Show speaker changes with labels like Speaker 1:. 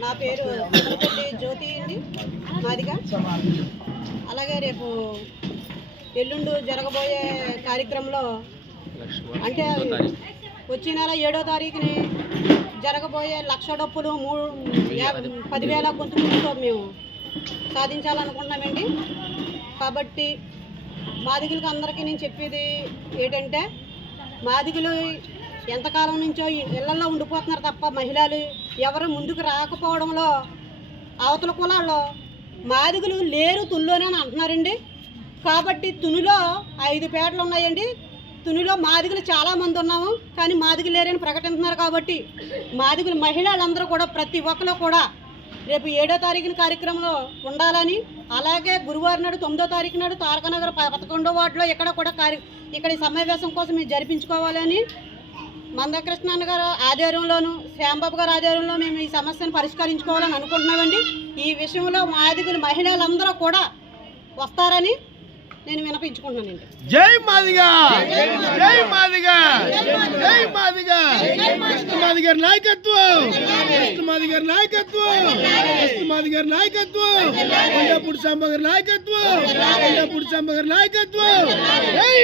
Speaker 1: నా పేరు జ్యోతి అండి. మాదిగా. అలాగే రేపు ఎల్లుండు జరగబోయే కార్యక్రమంలో అంటే వచ్చే నెల ఏడో తారీఖుని జరగబోయే లక్ష డప్పులు మూడు పదివేల పదివేల గొంతుకులతో మేము సాధించాలనుకుంటున్నామండి. కాబట్టి మాదిగులకు అందరికీ నేను చెప్పేది ఏంటంటే మాదిగులు ఎంతకాలం నుంచో ఈ ఇళ్ళలో ఉండిపోతున్నారు తప్ప మహిళలు ఎవరు ముందుకు రాకపోవడంలో అవతల కులాల్లో మాదిగులు లేరు తుల్లోనే అని అంటున్నారండి. కాబట్టి తునిలో ఐదు పేటలు ఉన్నాయండి. తునిలో మాదిగులు చాలామంది ఉన్నాము. కానీ మాదిగులు లేరని ప్రకటిస్తున్నారు కాబట్టి మాదిగులు మహిళలందరూ కూడా ప్రతి ఒక్కరు కూడా రేపు ఏడో తారీఖున కార్యక్రమంలో ఉండాలని అలాగే గురువారం నాడు తొమ్మిదో తారీఖు నాడు తారకనగర్ పదకొండో వార్డులో ఇక్కడ కూడా కార్య ఇక్కడ సమావేశం కోసం మేము జరిపించుకోవాలని మందకృష్ణన్ గారు ఆధ్వర్యంలోను శ్యాంబాబు గారు ఆధ్వర్యంలో మేము ఈ సమస్యను పరిష్కరించుకోవాలని అనుకుంటున్నామండి. ఈ విషయంలో మాదిగులు మహిళలందరూ కూడా వస్తారని నేను వినపించుకుంటున్నానండి.
Speaker 2: జై మాదిగా! జై మాదిగా! జై మాదిగా! కృష్ణ మాది గారి నాయకత్వం! కృష్ణ మాది గారి నాయకత్వం! కృష్ణ మాది గారి నాయకత్వం! కొండపూడి సాంబ గారి నాయకత్వం! కొండపూడి సాంబ గారి నాయకత్వం! జై